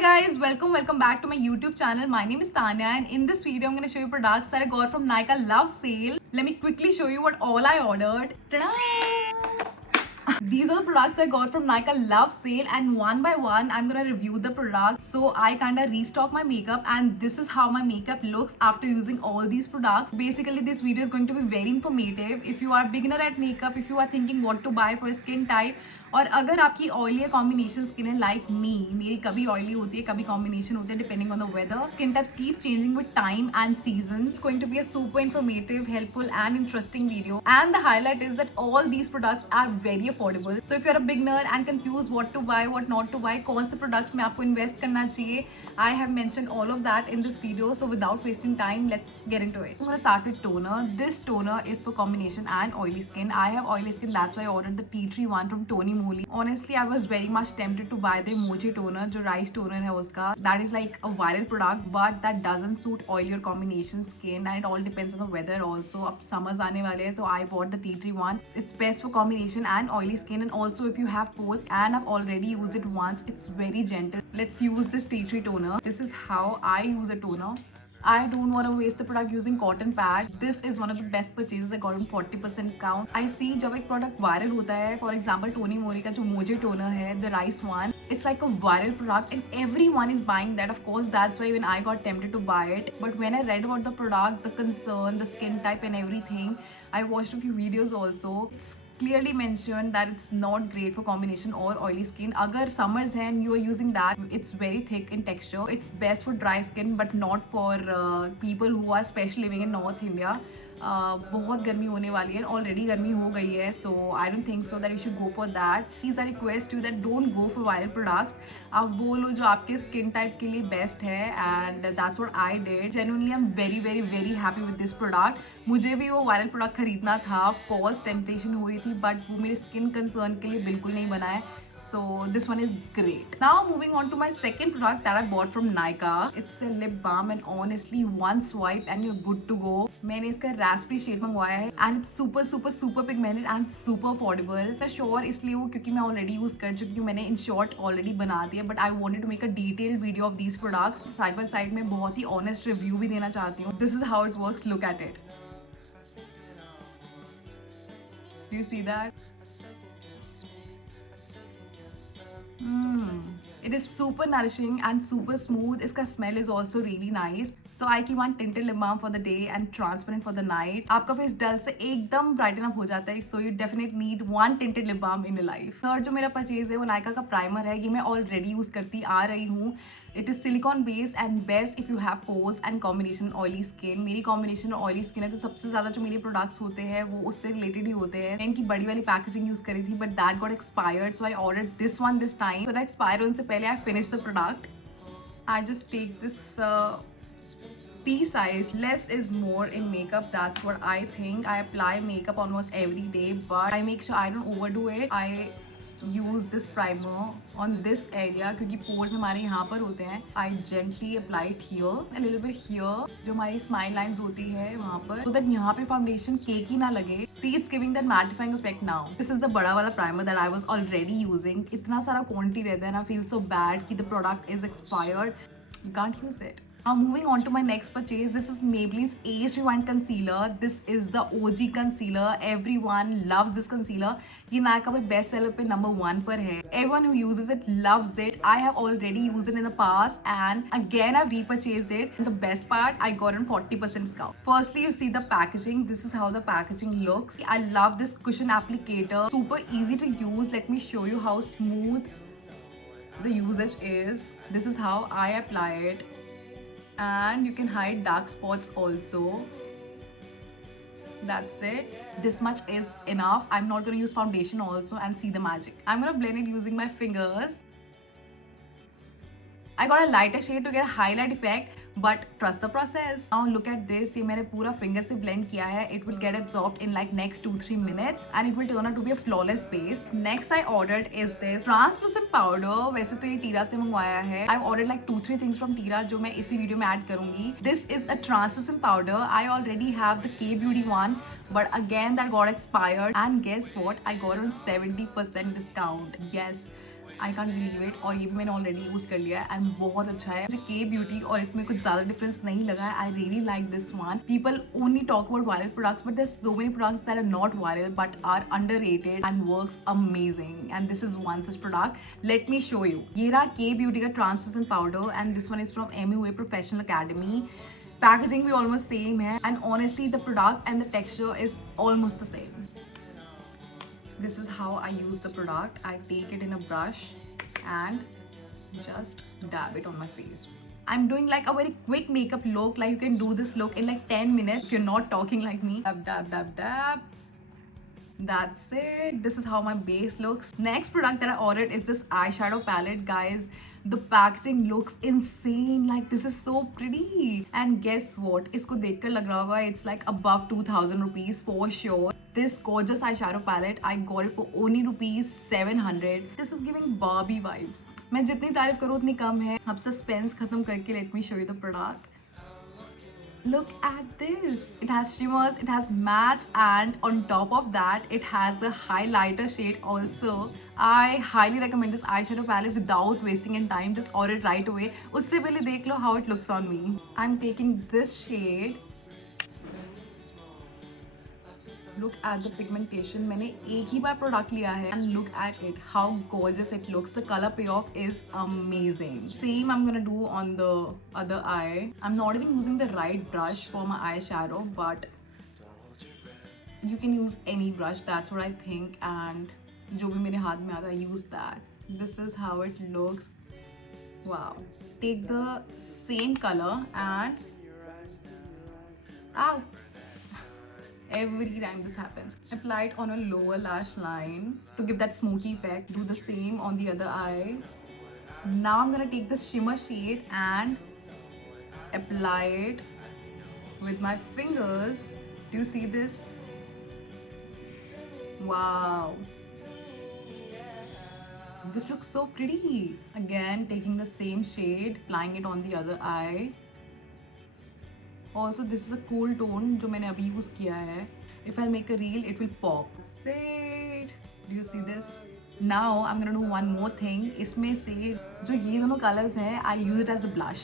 guys, welcome back to my YouTube channel. My name is Tanya and in this video I'm going to show you products that I got from Nykaa Love Sale. Let me quickly show you what all I ordered. Ta-da! These are the products I got from Nykaa Love Sale, and one by one I'm gonna review the product. So I kinda restock my makeup, and this is how my makeup looks after using all these products. Basically this video is going to be very informative. If you are beginner at makeup, if you are thinking what to buy for skin type, और अगर आपकी oily combination skin है like me, मेरी कभी oily होती है कभी combination होती है depending on the weather. Skin types keep changing with time and seasons. Going to be a super informative, helpful and interesting video. And the highlight is that all these products are very affordable. So if you are a beginner and confuse what to buy what not to buy, कौन से products में आपको invest करना चाहिए, I have mentioned all of that in this video. So without wasting time, let's get into it. I'm gonna start with toner. This toner is for combination and oily skin. I have oily skin, that's why I ordered the tea tree one from Tony Moly. Honestly, I was very much tempted to buy the emoji toner, जो rice toner है उसका. That is like a viral product, but that doesn't suit oily or combination skin, and it all depends on the weather also. अब summers आने वाले हैं, तो I bought the tea tree one. It's best for combination and oily skin, and also if you have pores, and I've already used it once. It's very gentle. Let's use this tea tree toner. This is how I use a toner. I don't want to waste the product using cotton pad. This is one of the best purchases. I got on 40% discount. I see जब एक product viral होता है, for example Tony Moly का जो मोजे toner है, the rice one, it's like a viral product and everyone is buying that. Of course, that's why even I got tempted to buy it. But when I read about the product, the concern, the skin type and everything, I watched a few videos also. It's clearly mentioned that it's not great for combination or oily skin. अगर summers है and you are using that, it's very thick in texture. It's best for dry skin but not for people who are especially living in North India. बहुत गर्मी होने वाली है, already गर्मी हो गई है, so I don't think so that you should go for that. Please I request you that don't go for viral products. आप वो लो जो आपके स्किन टाइप के लिए बेस्ट है, and that's what I did. Genuinely I am very very very happy with this product. मुझे भी वो वायरल प्रोडक्ट खरीदना था, पॉज टेम्पटेशन हो रही थी, बट वो मेरे स्किन कंसर्न के लिए बिल्कुल नहीं बना है. So this one is great. Now moving on to my second product that I bought from Nykaa. It's a lip balm and honestly one swipe and you're good to go. मैंने इसका raspberry shade मंगवाया है and it's super super super pigmented and super affordable. मैं sure इसलिए हूँ क्योंकि मैं already use कर चुकी हूँ, मैंने in short already बना दिया, but I wanted to make a detailed video of these products. Side by side में बहुत ही honest review भी देना चाहती हूँ. This is how it works. Look at it. Do you see that? It is super nourishing and super smooth. इसका smell is also really nice. So I keep one tinted lip balm for the day and transparent for the night. आपका face डल से एकदम brighten up हो जाता है. So you definitely need one tinted lip balm in your life. Third जो मेरा purchase है वो नायका का प्राइमर है. ये मैं ऑलरेडी यूज करती आ रही हूँ. It is silicon based and best if you have pores and combination oily skin. मेरी कॉम्बिनेशन ऑयली स्किन है, तो सबसे ज़्यादा जो मेरे प्रोडक्ट्स होते हैं वो उससे रिलेटेड ही होते हैं. इनकी बड़ी वाली पैकेजिंग यूज़ करी थी, but that got expired, so I order this one this time. So that expire होने से पहले I finish the product. I just take this pea size. Less is more in makeup, that's what I think. I apply makeup almost every day, but I make sure I don't overdo it. I use this primer on this area क्योंकि pores हमारे यहाँ पर होते हैं. I gently apply it here, a little bit here, जो हमारी smile lines होती है वहाँ पर, so that यहाँ पे foundation cakey ना लगे. See, it's giving that mattifying effect now. This is the बड़ा वाला primer that I was already using. इतना सारा quantity रहता है ना, feel so bad कि the product is expired. You can't use it. Now moving on to my next purchase. This is Maybelline's Age Rewind Concealer. This is the OG concealer. Everyone loves this concealer. ये नायका पे best seller पे number 1 पर है. Everyone who uses it loves it. I have already used it in the past and again I've repurchased it. And the best part, I got on 40% discount. Firstly, you see the packaging. This is how the packaging looks. I love this cushion applicator. Super easy to use. Let me show you how smooth the usage is. This is how I apply it. And you can hide dark spots also. That's it. This much is enough. I'm not going to use foundation also, and see the magic. I'm going to blend it using my fingers. I got a lighter shade to get a highlight effect, but trust the process. Now look at this. ये मैंने पूरा finger से blend किया है. It will get absorbed in like next 2-3 minutes, and it will turn out to be a flawless base. Next I ordered is this translucent powder. वैसे तो ये टीरा से मंगवाया है. I've ordered like 2-3 things from टीरा जो मैं इसी वीडियो में ऐड करूंगी. This is a translucent powder. I already have the K Beauty one, but again that got expired. And guess what? I got on 70% discount. Yes. I can't believe it. और ये भी मैंने already use कर लिया है and बहुत अच्छा है। मुझे के ब्यूटी और इसमें कुछ ज़्यादा डिफरेंस नहीं लगा है। I really like this one. People only talk about viral products but there so many products that are not viral but are underrated and works amazing and this is one such product. Let me show you. ये रहा K beauty का translucent powder and this one is from MUA professional academy. Packaging भी almost same है and honestly the product and the texture is almost the same. This is how I use the product. I take it in a brush and just dab it on my face. I'm doing like a very quick makeup look, like you can do this look in like 10 minutes if you're not talking like me. Dab, dab, dab, dab. That's it. This is how my base looks. Next product that I ordered is this eyeshadow palette, guys. The packaging looks insane. Like this is so pretty. And guess what? इसको देखकर लग रहा होगा it's like above 2000 rupees for sure. This gorgeous eyeshadow palette I got it for only rupees 700. This is giving Barbie vibes. मैं जितनी तारीफ करूँ उतनी कम है। अब सस्पेंस खत्म करके let me show you the product. Look at this. It has shimmers, it has mattes, and on top of that it has a highlighter shade also. I highly recommend this eyeshadow palette without wasting any time. Just order it right away. उससे पहले देख लो how it looks on me. I'm taking this shade. Look at the pigmentation. मैंने एक ही बार product लिया है and look at it, how gorgeous it looks. The color payoff is amazing. Same I'm gonna do on the other eye. I'm not even using the right brush for my eyeshadow, but you can use any brush. That's what I think. And जो भी मेरे हाथ में आता है, use that. This is how it looks. Wow. Take the same color and ow. Every time this happens. Apply it on a lower lash line to give that smoky effect. Do the same on the other eye. Now I'm gonna take the shimmer shade and apply it with my fingers. Do you see this? Wow. This looks so pretty. Again, taking the same shade, applying it on the other eye. Also, this is a cool tone जो मैंने अभी use किया है. If I make a reel, it will pop. Sit. Do you see this? Now I'm gonna do one more thing. इसमें से जो ये दोनों colors हैं, I use it as a blush.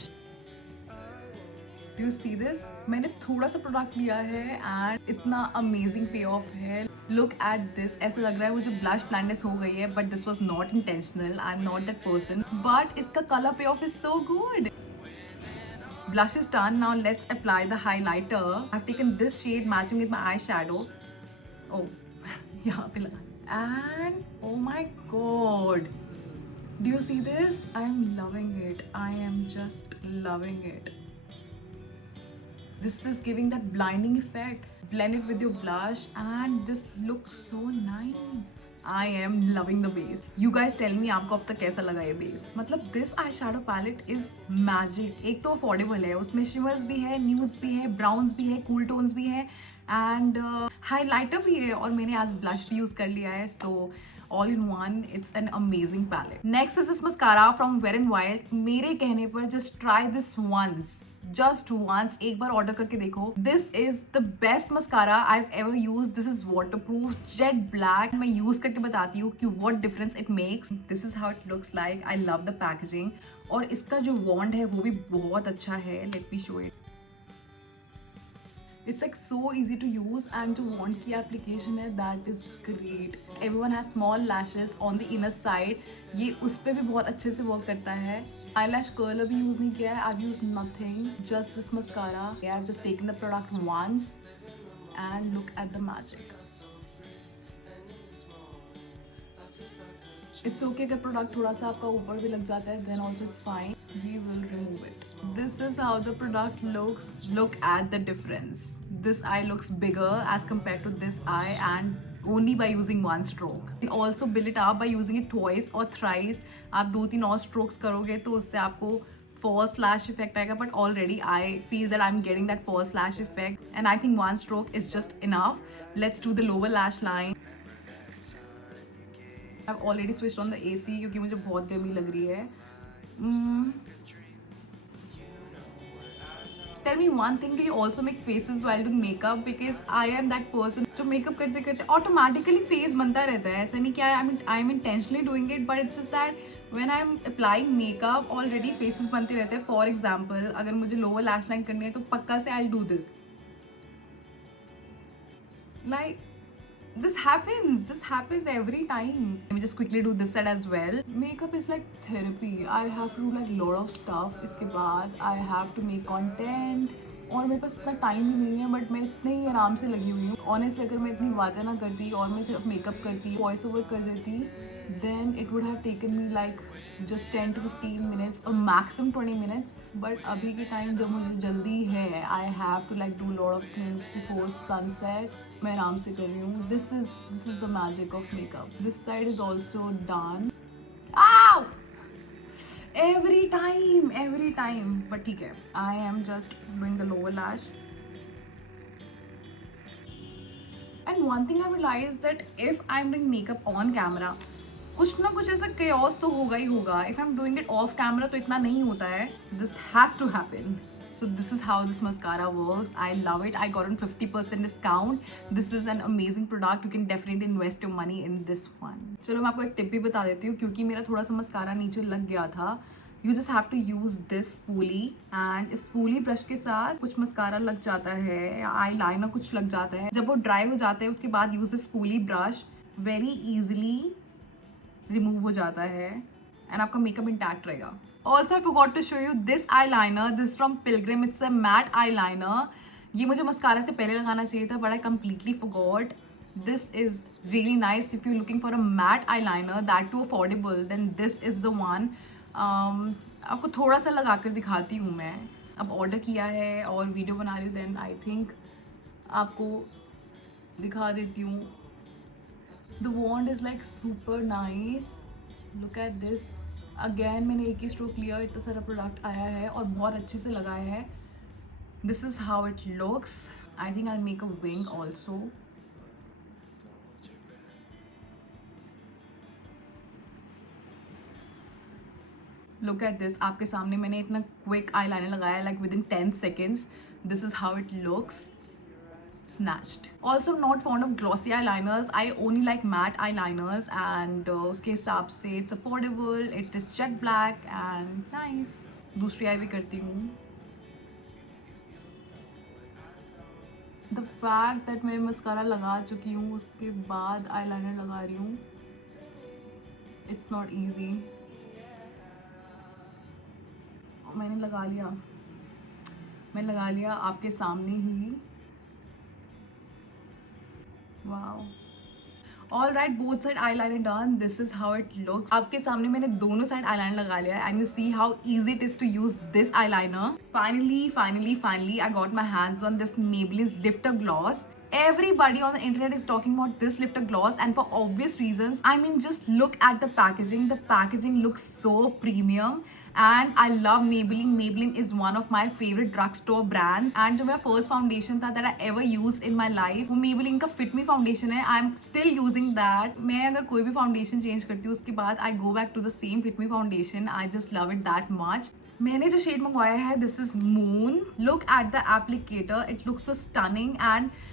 Do you see this? मैंने थोड़ा सा product लिया है and इतना amazing payoff है. Look at this. ऐसा लग रहा है मुझे blush blindness हो गई है, but this was not intentional. I'm not that person. But इसका color payoff is so good. Blush is done. Now let's apply the highlighter. I've taken this shade matching with my eyeshadow. Oh, यहाँ पे लगा. And oh my god, do you see this? I am loving it. I am just loving it. This is giving that blinding effect. Blend it with your blush and this looks so nice. I am loving the base. You guys tell me आपको अब तक कैसा लगा ये base? मतलब this eyeshadow palette is magic. एक तो affordable है, उसमें shimmers भी है, nudes भी है, browns भी है, cool tones भी है and highlighter भी है और मैंने आज blush भी use कर लिया है. So all in one, it's an amazing palette. Next is this mascara from Wet n Wild. मेरे कहने पर just try this once. Just once, एक बार order करके देखो. This is the best mascara I've ever used. This is waterproof, jet black. मैं use करके बताती हूँ कि what difference it makes. This is how it looks like. I love the packaging. और इसका जो wand है वो भी बहुत अच्छा है. Let me show it. It's like so easy to use and जो wand की application है that is great. Everyone has small lashes on the inner side. ये उस पर भी बहुत अच्छे से वर्क करता है. eyelash curler भी यूज़ नहीं किया है. I've used nothing, just this mascara. I've just taken the product once and look at the magic. It's okay अगर प्रोडक्ट थोड़ा सा आपका ऊपर भी लग जाता है, then also it's fine. We will remove it. This is how the product looks. Look at the difference. This eye looks bigger as compared to this eye and only by using one stroke. You can also build it up by using it twice or thrice. आप 2-3 और strokes करोगे तो उससे आपको false lash effect आएगा, but already I feel that I'm getting that false lash effect and I think one stroke is just enough. Let's do the lower lash line. I've already switched on the AC क्योंकि मुझे बहुत गर्मी लग रही है. Tell me one thing, do you also make faces while doing makeup? Because I am that person जो makeup करते करते automatically face बनता रहता है. ऐसा नहीं क्या है, I'm intentionally doing it, but it's just that when I'm applying makeup already faces बनते रहते हैं. For example, अगर मुझे lower lash line करनी है तो पक्का से I'll do this. Like this happens every time. Let me just quickly do this side as well. Makeup is like therapy. I have to do like lot of stuff. इसके बाद I have to make content. और मेरे पास इतना time भी नहीं है, but मैं इतने ही आराम से लगी हुई हूँ. ऑनेस्टली अगर मैं इतनी बातें ना करती और मैं सिर्फ मेकअप करती, वॉइस ओवर कर देती, then it would have taken me like just 10 to 15 minutes or maximum 20 minutes. But अभी के टाइम जब मुझे जल्दी है, I have to like do lot of things before sunset. मैं आराम से कर रही हूँ. This is the magic of makeup. This side is also done. Ow! Every time. But ठीक है, I am just doing the lower lash. And one thing I realized that if I'm doing makeup on camera, कुछ ना कुछ ऐसा chaos तो होगा ही होगा. If I'm doing it off camera तो इतना नहीं होता है. This has to happen. So this is how this mascara works. I love it. I got on 50% discount. This is an amazing product. You can definitely invest your money in this one. चलो मैं आपको एक tip भी बता देती हूँ, क्योंकि मेरा थोड़ा सा मस्कारा नीचे लग गया था. You just have to use this spoolie, and इस spoolie brush के साथ कुछ मस्कारा लग जाता है या eyeliner कुछ लग जाता है. जब वो dry हो जाता है उसके बाद use this spoolie brush, very easily remove हो जाता है and आपका makeup intact रहेगा. Also I forgot to show you this eyeliner. This is from Pilgrim. It's a matte eyeliner. ये मुझे मस्कारा से पहले लगाना चाहिए था, but I completely forgot. This is really nice if you're looking for a matte eyeliner that too affordable. Then this is the one. आपको थोड़ा सा लगा कर दिखाती हूँ मैं. अब ऑर्डर किया है और वीडियो बना रही हूँ, देन आई थिंक आपको दिखा देती हूँ. The wand is like super nice. Look at this. Again मैंने एक ही स्ट्रोक लिया, इतना सारा प्रोडक्ट आया है और बहुत अच्छे से लगाया है. This is how it looks. I think I make a wing also. Look at this. आपके सामने मैंने इतना क्विक eyeliner लगाया, like within 10 seconds. This is how it looks. Snatched. Also not fond of glossy eyeliners. I only like matte eyeliners, and उसके हिसाब से it's affordable. It is jet black and nice. दूसरी आई भी करती हूँ. The fact that मैं mascara लगा चुकी हूँ उसके बाद eyeliner लगा रही हूँ, it's not easy. मैंने लगा लिया आपके सामने ही. Wow. All right, both side eyeliner done. This is how it looks. आपके सामने मैंने दोनों साइड eyeliner लगा लिया and you see how easy it is to use this eyeliner. Finally I got my hands on this Maybelline's Lifter Gloss. Everybody on the internet is talking about this lifter gloss, and for obvious reasons. I mean, just look at the packaging. The packaging looks so premium, and I love Maybelline. Maybelline is one of my favorite drugstore brands, and जो मेरा first foundation था that I ever used in my life, वो Maybelline का Fit Me foundation है. I'm still using that. मैं अगर कोई भी foundation change करती हूँ उसके बाद I go back to the same Fit Me foundation. I just love it that much. मैंने जो शेड मंगवाया है, this is Moon. Look at the applicator. It looks so stunning, and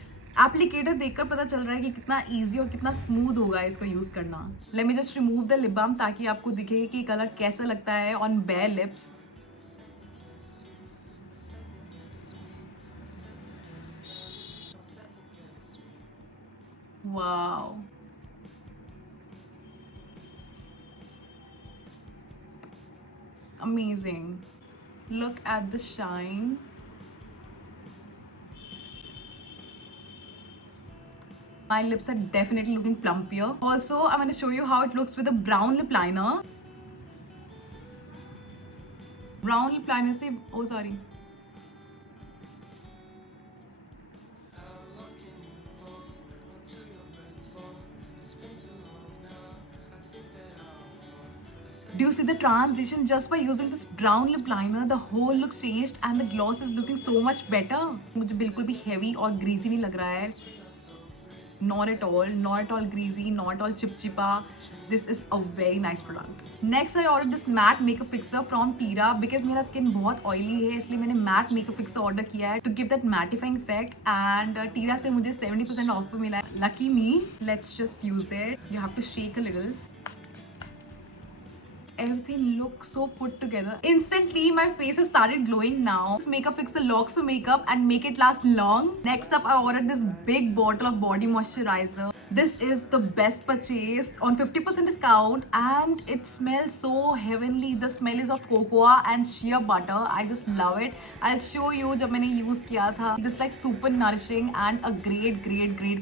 applicator देखकर पता चल रहा है कि कितना इजी और कितना स्मूथ होगा इसको यूज़ करना. Let me just remove the lip balm ताकि आपको दिखे कि कलर कैसा लगता है on bare lips. Wow. Amazing. Look at the shine. My lips are definitely looking plumpier. Also, I'm going to show you how it looks with a brown lip liner. Brown lip liner से, oh sorry. Do you see the transition just by using this brown lip liner? The whole look changed and the gloss is looking so much better. मुझे बिल्कुल भी heavy और greasy नहीं लग रहा है. not at all greasy, not at all chipchipa. This is a very nice product. Next I ordered this matte makeup fixer from Tira because मेरा skin बहुत oily है, इसलिए मैंने matte makeup fixer order किया है to give that mattifying effect. And Tira से मुझे 70% off पे मिला है. Lucky me. Let's just use it. You have to shake a little. Everything looks so put together. Instantly my face has started glowing now. This makeup fixer locks the makeup and make it last long. Next up I ordered this big bottle of body moisturizer. This is the best purchase on 50% discount and it smells so heavenly. The smell is of cocoa and shea butter. I just love it. I'll show you जब मैंने use किया था. This is like super nourishing and a great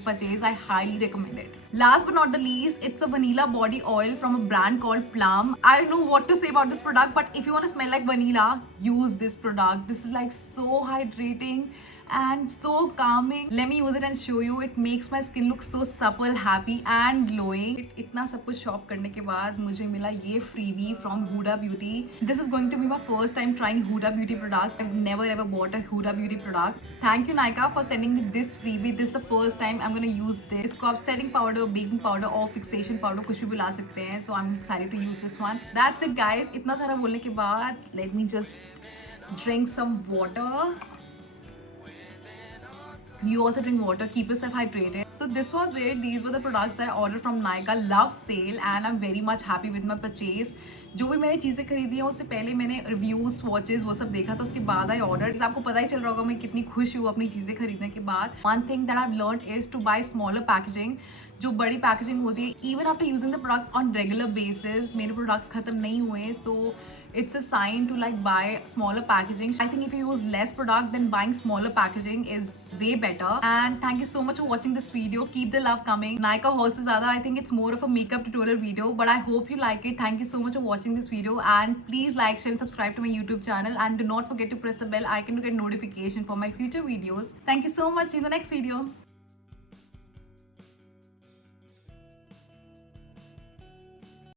purchase. I highly recommend it. Last but not the least, it's a vanilla body oil from a brand called Plum. I don't know what to say about this product, but if you want to smell like vanilla, use this product. This is like so hydrating and so calming. Let me use it and show you. It makes my skin look so supple, happy and glowing. इतना सब कुछ shop करने के बाद मुझे मिला ये freebie from Huda Beauty. This is going to be my first time trying Huda Beauty products. I've never ever bought a Huda Beauty product. Thank you Nykaa for sending me this freebie. This is the first time I'm gonna use this. इसको आप setting powder, baking powder और fixation powder कुछ भी बुला सकते हैं. So I'm excited to use this one. That's it guys. इतना सारा बोलने के बाद let me just drink some water. You also drink water, keep yourself hydrated. So this was it. These were the products that I ordered from Nykaa Love Sale and I'm very much happy with my purchase. जो भी मैंने चीज़ें खरीदी हैं उससे पहले मैंने reviews swatches वो सब देखा था, उसके बाद आई ऑर्डर. आपको पता ही चल रहा होगा मैं कितनी खुश हूँ अपनी चीज़ें खरीदने के बाद. One thing that I have learned is to buy smaller packaging. जो बड़ी पैकेजिंग होती है, even after using the products on regular basis, मेरे प्रोडक्ट्स खत्म नहीं हुए. सो it's a sign to like buy smaller packaging. I think if you use less product, then buying smaller packaging is way better. And thank you so much for watching this video. Keep the love coming. Nykaa haul se zyada I think it's more of a makeup tutorial video, but I hope you like it. Thank you so much for watching this video and please like, share and subscribe to my YouTube channel and do not forget to press the bell icon to get notification for my future videos. Thank you so much. See you in the next video.